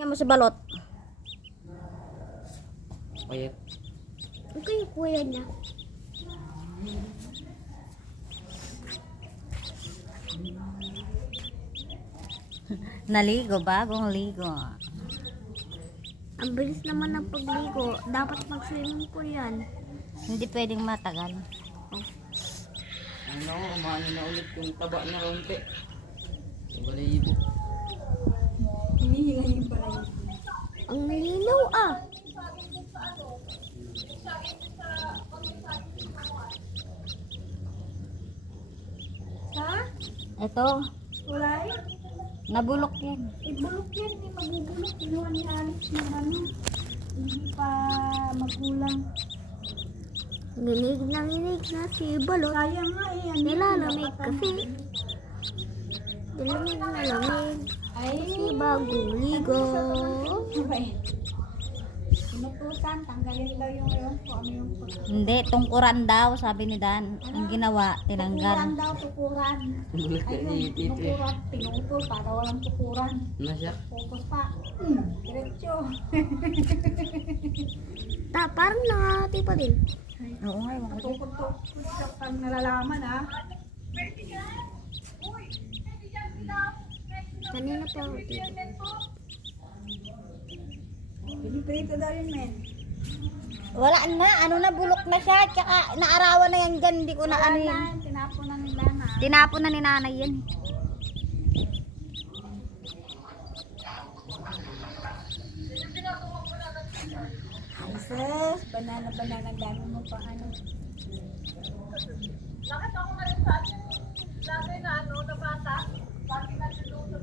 Kaya mo sa balot. Payat. Ito yung kuya niya. Naligo, bagong ligo. Ang bilis naman ng pagligo. Dapat mag-swimming pool yan. Hindi pwedeng matagal. Ano, umano na ulit yung taba na ronte. Yung balayibo. Hinihilahin pala yun. Ang malinaw ah. Ha? Ito, Kulay? nabulok yan. Ibulok yan, hindi mabubulok. Kinuha ni Alex ng ano. Hindi pa magulang. Nilig na si balot. Sayang nga eh. Ano Nilalamig kasi. Nilamig na lamig. Ay, Si bagong ligo. okay. Inutusan, tanggalin daw yung ewan ko. Ano yung Hindi, tungkuran daw, sabi ni Dan. Ang ginawa, tukuran tinanggal. daw, tukuran. Bulat ka Ayun, ni Tito. tukuran, pinutol para walang tukuran. Ano siya? Focus pa. Diretso. Parang nangati pa din. Oo nga, ewan ko. Tukod-tukod sa pang nalalaman ha. Kanina pa ako dito. Piniprito daw yun, men. Wala na, ano na, bulok na siya. Tsaka naarawan na yan dyan, hindi ko na ano yan. Wala na, tinapon na nila na. Tinapon na ni nanay yan. Jesus, banana, dami mo pa ano. Bakit ako na rin sa atin? Lagi na ano, na bata? Bakit na sinuto